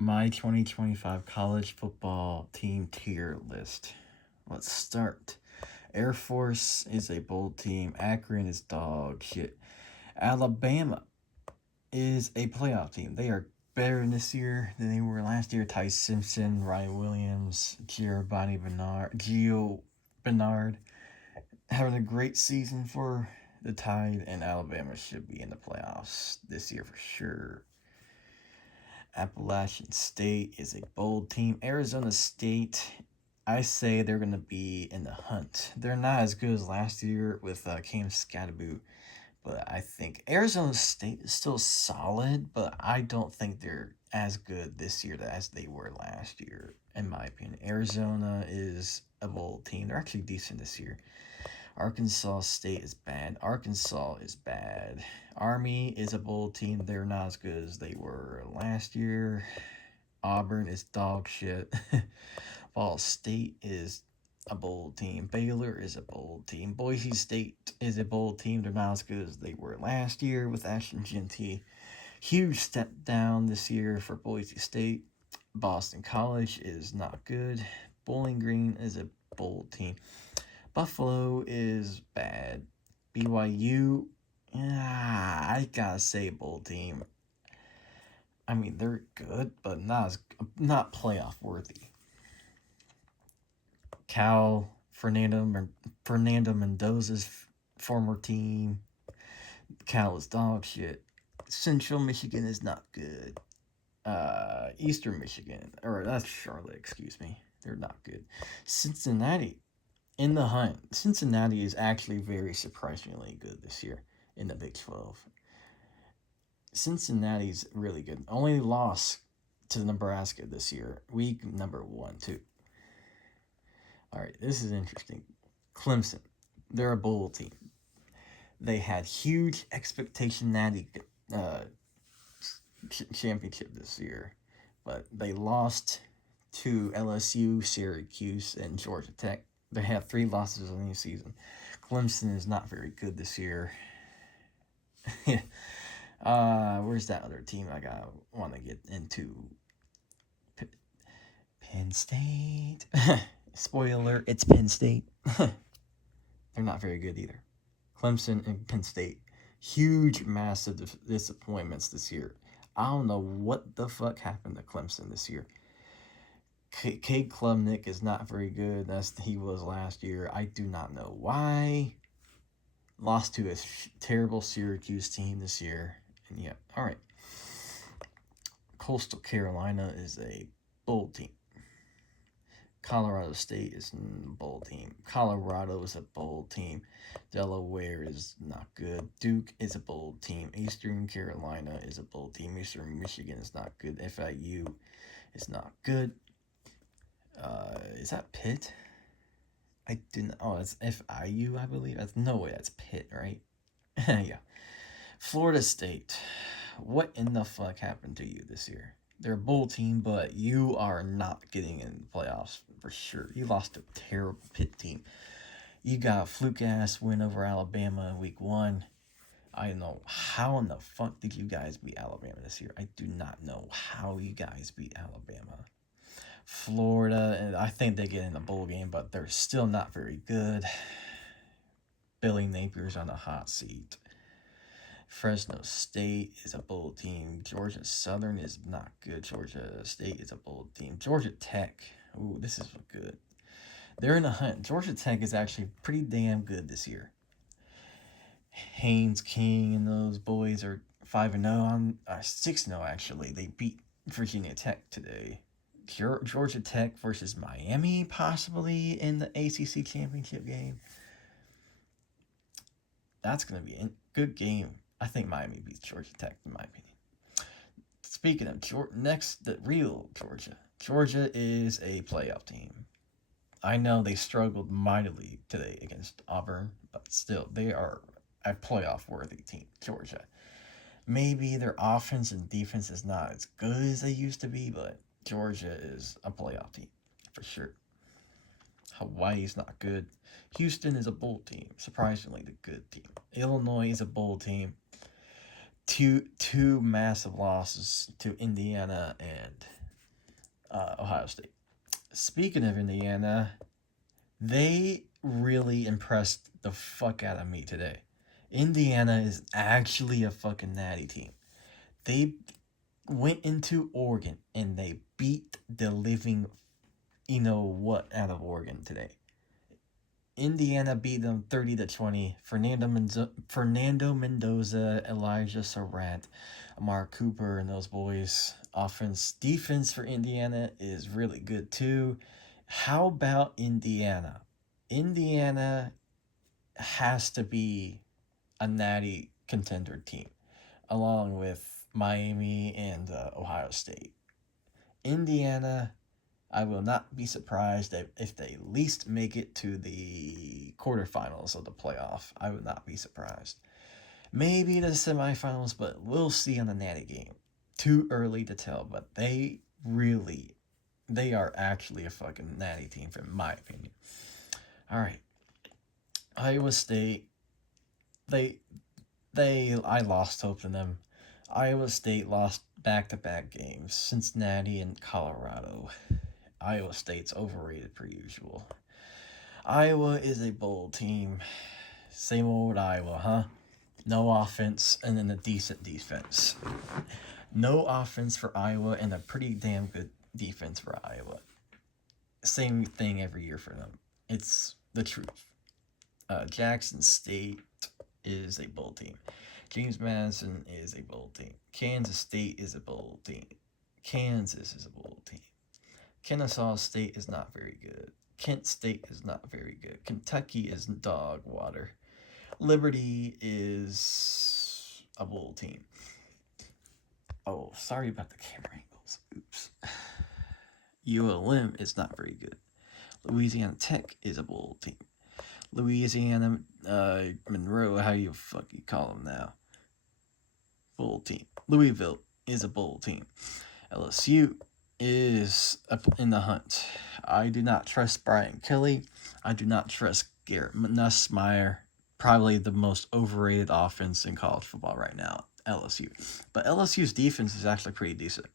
My 2025 college football team tier list. Let's start. Air Force is a bold team. Akron is dog shit. Alabama is a playoff team. They are better this year than they were last year. Ty Simpson, Ryan Williams, Gio Bernard having a great season for the Tide, and Alabama should be in the playoffs this year for sure. Appalachian State is a bold team. Arizona State, I say they're going to be in the hunt. They're not as good as last year with Cam Scatterboot, but I think Arizona State is still solid, but I don't think they're as good this year as they were last year, in my opinion. Arizona is a bold team. They're actually decent this year. Arkansas State is bad. Arkansas is bad. Army is a bold team. They're not as good as they were last year. Auburn is dog shit. Ball State is a bold team. Baylor is a bold team. Boise State is a bold team. They're not as good as they were last year with Ashton Genty. Huge step down this year for Boise State. Boston College is not good. Bowling Green is a bold team. Buffalo is bad. BYU, I gotta say, bold team. I mean, they're good, but not playoff worthy. Fernando Mendoza's former team. Cal is dog shit. Central Michigan is not good. Eastern Michigan, or that's Charlotte, excuse me. They're not good. Cincinnati in the hunt. Cincinnati is actually very surprisingly good this year in the Big 12. Cincinnati's really good. Only lost to Nebraska this year, week number 1, too. All right, this is interesting. Clemson, they're a bowl team. They had huge expectation natty championship this year, but they lost to LSU, Syracuse, and Georgia Tech. They have 3 losses in the season. Clemson is not very good this year. Where's that other team I want to get into? Penn State. Spoiler, it's Penn State. They're not very good either. Clemson and Penn State. Huge, massive disappointments this year. I don't know what the fuck happened to Clemson this year. Cade Klubnik is not very good as he was last year. I do not know why. Lost to a terrible Syracuse team this year. And yeah, all right. Coastal Carolina is a bold team. Colorado State is a bold team. Colorado is a bold team. Delaware is not good. Duke is a bold team. Eastern Carolina is a bold team. Eastern Michigan is not good. FIU is not good. Is that Pitt? I didn't. Oh, it's FIU, I believe. That's no way. That's Pitt, right? Yeah. Florida State. What in the fuck happened to you this year? They're a bowl team, but you are not getting in the playoffs for sure. You lost to a terrible Pitt team. You got a fluke ass win over Alabama in week 1. I don't know how in the fuck did you guys beat Alabama this year. I do not know how you guys beat Alabama. Florida, and I think they get in the bowl game, but they're still not very good. Billy Napier's on the hot seat. Fresno State is a bold team. Georgia Southern is not good. Georgia State is a bold team. Georgia Tech, ooh, this is good. They're in a hunt. Georgia Tech is actually pretty damn good this year. Haynes King and those boys are 5-0 on 6-0 actually. They beat Virginia Tech today. Georgia Tech versus Miami possibly in the ACC championship game. That's going to be a good game. I think Miami beats Georgia Tech in my opinion. Speaking of next, the real Georgia. Georgia is a playoff team. I know they struggled mightily today against Auburn, but still, they are a playoff worthy team, Georgia. Maybe their offense and defense is not as good as they used to be, but Georgia is a playoff team for sure. Hawaii's not good. Houston is a bowl team, surprisingly the good team. Illinois is a bowl team. Two massive losses to Indiana and Ohio State. Speaking of Indiana, they really impressed the fuck out of me today. Indiana is actually a fucking natty team. They went into Oregon and they beat the living, out of Oregon today. Indiana beat them 30-20. Fernando Mendoza, Elijah Surratt, Mark Cooper, and those boys. Defense for Indiana is really good too. How about Indiana? Indiana has to be a natty contender team, along with Miami and Ohio State. Indiana, I will not be surprised if they at least make it to the quarterfinals of the playoff. I would not be surprised. Maybe the semifinals, but we'll see on the natty game. Too early to tell, but they are actually a fucking natty team, in my opinion. All right, Iowa State. I lost hope in them. Iowa State lost back-to-back games. Cincinnati and Colorado. Iowa State's overrated per usual. Iowa is a bowl team. Same old Iowa, huh? No offense and then a decent defense. No offense for Iowa and a pretty damn good defense for Iowa. Same thing every year for them. It's the truth. Jackson State is a bowl team. James Madison is a bowl team. Kansas State is a bowl team. Kansas is a bowl team. Kennesaw State is not very good. Kent State is not very good. Kentucky is dog water. Liberty is a bowl team. Oh, sorry about the camera angles. Oops. ULM is not very good. Louisiana Tech is a bowl team. Louisiana Monroe, how you fucking call them now? Bowl team. Louisville is a bowl team. LSU is in the hunt. I do not trust Brian Kelly. I do not trust Garrett Nussmeier. Probably the most overrated offense in college football right now, LSU. But LSU's defense is actually pretty decent.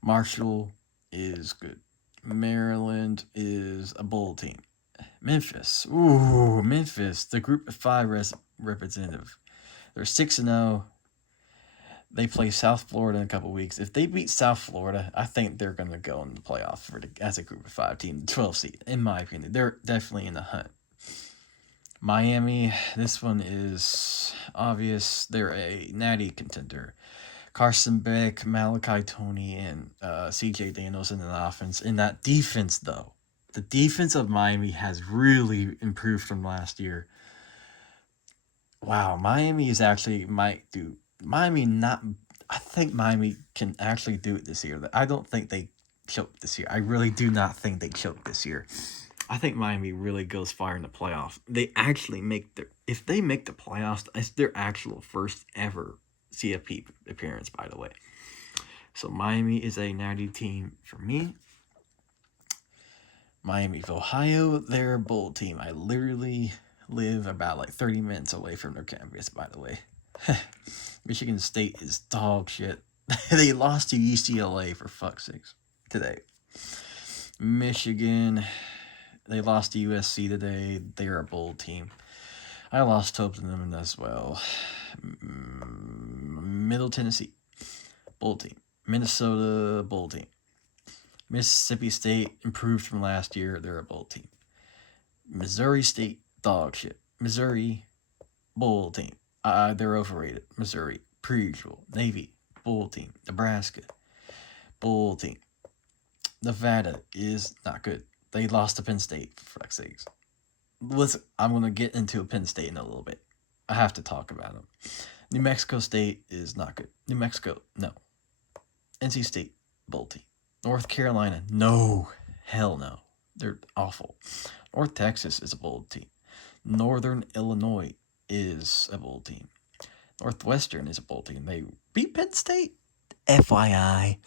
Marshall is good. Maryland is a bowl team. Memphis. Ooh, Memphis, the Group of 5 representative. They're 6-0. They play South Florida in a couple weeks. If they beat South Florida, I think they're going to go in the playoff as a Group of 5 team, 12 seed, in my opinion. They're definitely in the hunt. Miami, this one is obvious. They're a natty contender. Carson Beck, Malachi Tony, and CJ Daniels in an offense. In that defense, though, the defense of Miami has really improved from last year. Wow, Miami is actually I think Miami can actually do it this year. I don't think they choked this year. I really do not think they choked this year. I think Miami really goes far in the playoffs. If they make the playoffs, it's their actual first ever CFP appearance, by the way. So Miami is a natty team for me. Miami of Ohio, they're a bowl team. I literally live about 30 minutes away from their campus, by the way. Michigan State is dog shit. They lost to UCLA, for fuck's sakes, today. Michigan, they lost to USC today. They're a bowl team. I lost hope in them as well. Middle Tennessee, bowl team. Minnesota, bowl team. Mississippi State improved from last year. They're a bowl team. Missouri State, dog shit. Missouri, bowl team. They're overrated. Missouri, per usual. Navy, bowl team. Nebraska, bowl team. Nevada is not good. They lost to Penn State, for fuck's sakes. Listen, I'm going to get into Penn State in a little bit. I have to talk about them. New Mexico State is not good. New Mexico, no. NC State, bowl team. North Carolina, no. Hell no. They're awful. North Texas is a bowl team. Northern Illinois is a bowl team. Northwestern is a bowl team. They beat Penn State. FYI.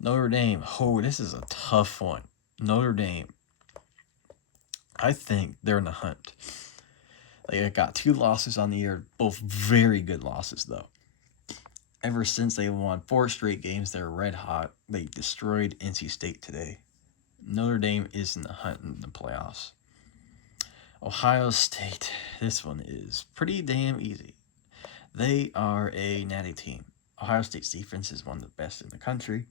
Notre Dame. Oh, this is a tough one. Notre Dame. I think they're in the hunt. They got 2 losses on the year. Both very good losses, though. Ever since they won 4 straight games, they're red hot. They destroyed NC State today. Notre Dame is in the hunt in the playoffs. Ohio State, this one is pretty damn easy. They are a natty team. Ohio State's defense is one of the best in the country.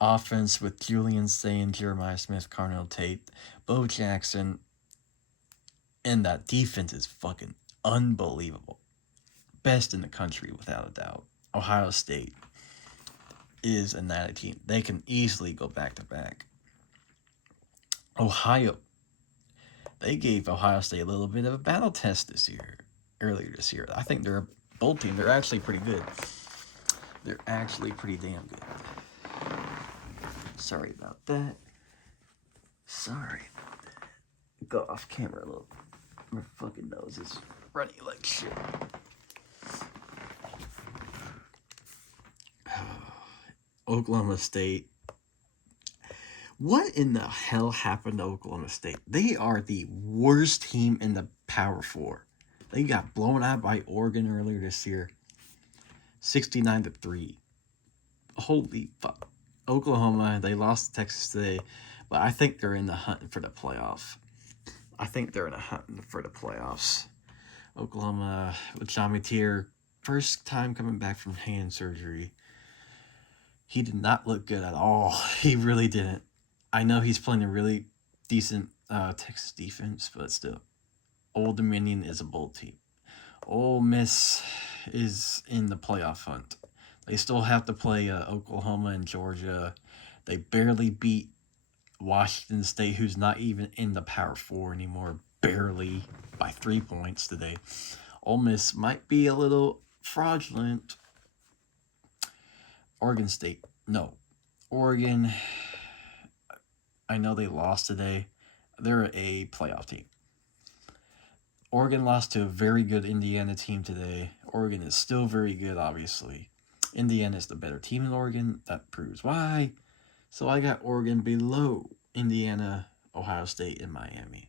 Offense with Julian Sayin, Jeremiah Smith, Carnell Tate, Bo Jackson, and that defense is fucking unbelievable. Best in the country, without a doubt. Ohio State is a natty team. They can easily go back to back. Ohio, they gave Ohio State a little bit of a battle test earlier this year. I think they're a bowl team. They're actually pretty good. They're actually pretty damn good. Sorry about that. Go off camera a little. My fucking nose is running like shit. Oklahoma State. What in the hell happened to Oklahoma State? They are the worst team in the Power 4. They got blown out by Oregon earlier this year. 69-3. Holy fuck. Oklahoma, they lost to Texas today, but I think they're in the hunt for the playoff. Oklahoma with John Matier, first time coming back from hand surgery. He did not look good at all. He really didn't. I know he's playing a really decent Texas defense, but still. Old Dominion is a bowl team. Ole Miss is in the playoff hunt. They still have to play Oklahoma and Georgia. They barely beat Washington State, who's not even in the Power 4 anymore, barely, by 3 points today. Ole Miss might be a little fraudulent. Oregon State, no. Oregon, I know they lost today. They're a playoff team. Oregon lost to a very good Indiana team today. Oregon is still very good, obviously. Indiana is the better team than Oregon. That proves why. So I got Oregon below Indiana, Ohio State, and Miami.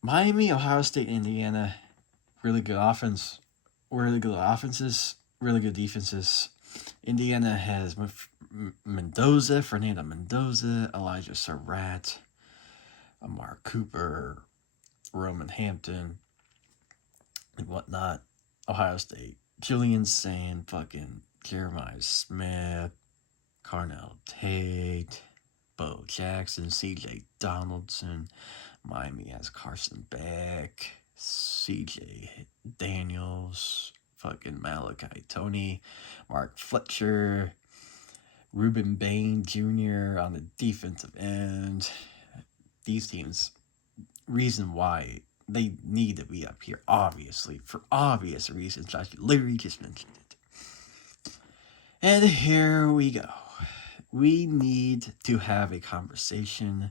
Miami, Ohio State, Indiana, really good offense. Really good offenses, really good defenses. Indiana has Fernando Mendoza, Elijah Surratt, Amar Cooper, Roman Hampton, and whatnot. Ohio State, Julian Sayin, fucking Jeremiah Smith, Carnell Tate, Bo Jackson, CJ Donaldson. Miami has Carson Beck, CJ Daniels, fucking Malachi Tony, Mark Fletcher, Ruben Bain Jr. on the defensive end. These teams, reason why they need to be up here, obviously, for obvious reasons. I literally just mentioned it. And here we go. We need to have a conversation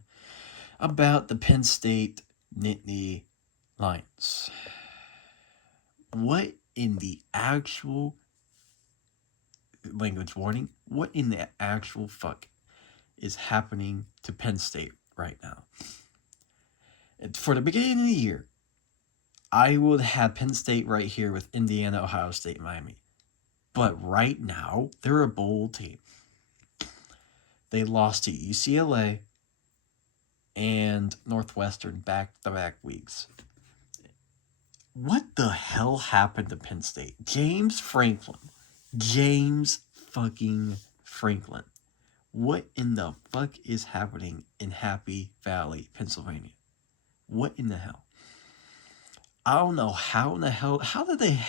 about the Penn State Nittany Lions. What in the actual language warning? What in the actual fuck is happening to Penn State right now? And for the beginning of the year, I would have Penn State right here with Indiana, Ohio State, Miami. But right now, they're a bowl team. They lost to UCLA and Northwestern back-to-back weeks. What the hell happened to Penn State? James fucking Franklin. What in the fuck is happening in Happy Valley, Pennsylvania? What in the hell? I don't know how in the hell. How did they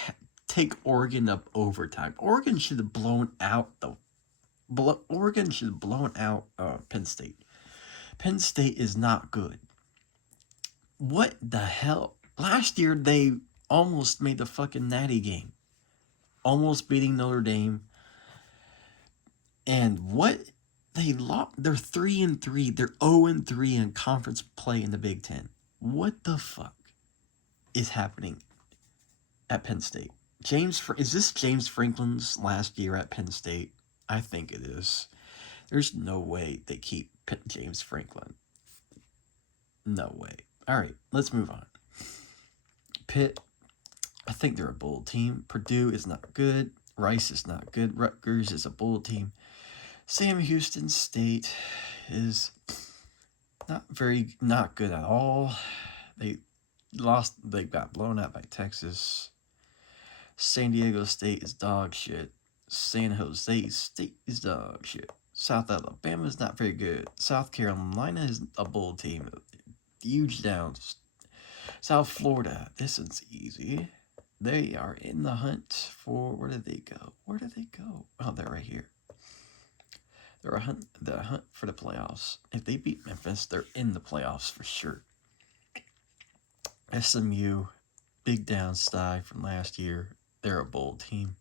take Oregon up overtime? Oregon should have blown out Penn State. Penn State is not good. What the hell? Last year they almost made the fucking natty game. Almost beating Notre Dame. And what? They lost. They're 3-3. They're 0-3 in conference play in the Big Ten. What the fuck is happening at Penn State? Is this James Franklin's last year at Penn State? I think it is. There's no way they keep James Franklin. No way. All right, let's move on. Pitt, I think they're a bold team. Purdue is not good. Rice is not good. Rutgers is a bold team. Sam Houston State is not good at all. They got blown out by Texas. San Diego State is dog shit. San Jose State is dog shit. South Alabama is not very good. South Carolina is a bold team. Huge downs. South Florida, this is easy. They are in the hunt for, where did they go? Where did they go? Oh, they're right here. They're the hunt for the playoffs. If they beat Memphis, they're in the playoffs for sure. SMU, big downside from last year. They're a bold team.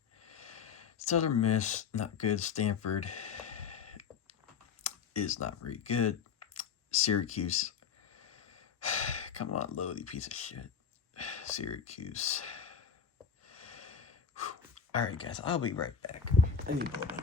Southern Miss, not good. Stanford is not very good. Syracuse, come on, Lodi, piece of shit. Syracuse. Alright, guys, I'll be right back. Let me blow my